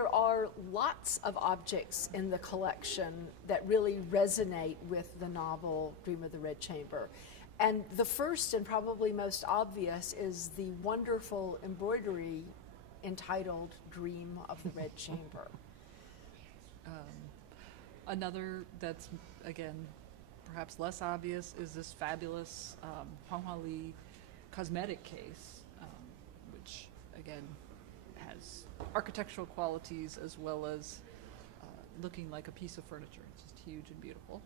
there are lots of objects in the collection that really resonate with the novel Dream of the Red Chamber. And the first and probably most obvious is the wonderful embroidery entitled Dream of the Red Chamber. Another that's, again, perhaps less obvious is this fabulous Hong Lee cosmetic case, which, again, has architectural qualities as well as looking like a piece of furniture. It's just huge and beautiful.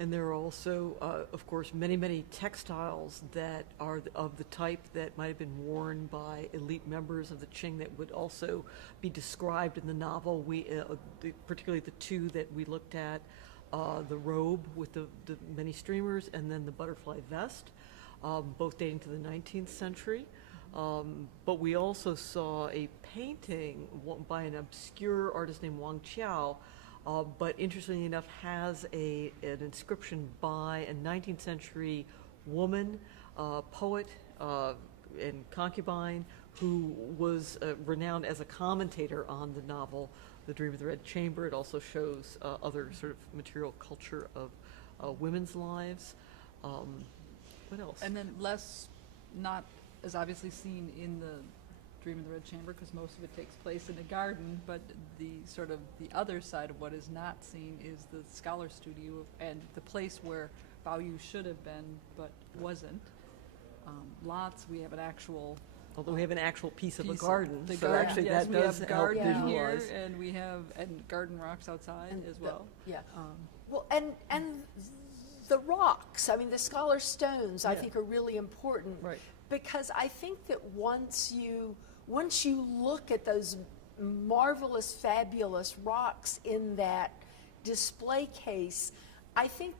And there are also, of course, many, many textiles that are of the type that might have been worn by elite members of the Qing that would also be described in the novel. Particularly the two that we looked at, the robe with the many streamers and then the butterfly vest, both dating to the 19th century. But we also saw a painting by an obscure artist named Wang Qiao, but interestingly enough has an inscription by a 19th century woman, poet and concubine, who was renowned as a commentator on the novel The Dream of the Red Chamber. It also shows other sort of material culture of women's lives. What else? And then not as obviously seen in the Dream of the Red Chamber, because most of it takes place in a garden, but the other side of what is not seen is the scholar studio and the place where Bao Yu should have been but wasn't. We have an actual... Although we have an actual piece of a garden, so actually yes, that does help garden visualize. Here, and we have garden rocks outside as well. Well, and the rocks, I mean, the scholar stones, I think are really important, right? Because I think that once you look at those marvelous, fabulous rocks in that display case, I think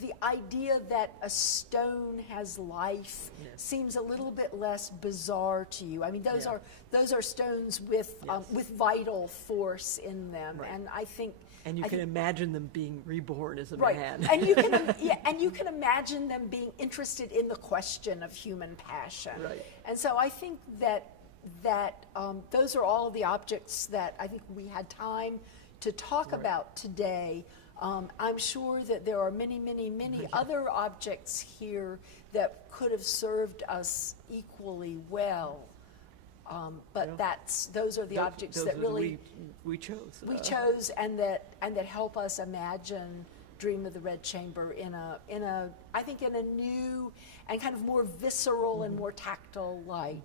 the idea that a stone has life seems a little bit less bizarre to you. I mean, those are stones with vital force in them, right. And I think. And you can imagine them being reborn as a right. man. And you can, and you can imagine them being interested in the question of human passion. Right. And so I think that those are all of the objects that I think we had time to talk about today. I'm sure that there are many, many, many other objects here that could have served us equally well. But those are the objects that really we chose. We chose, and that help us imagine Dream of the Red Chamber in a I think in a new and kind of more visceral and more tactile light.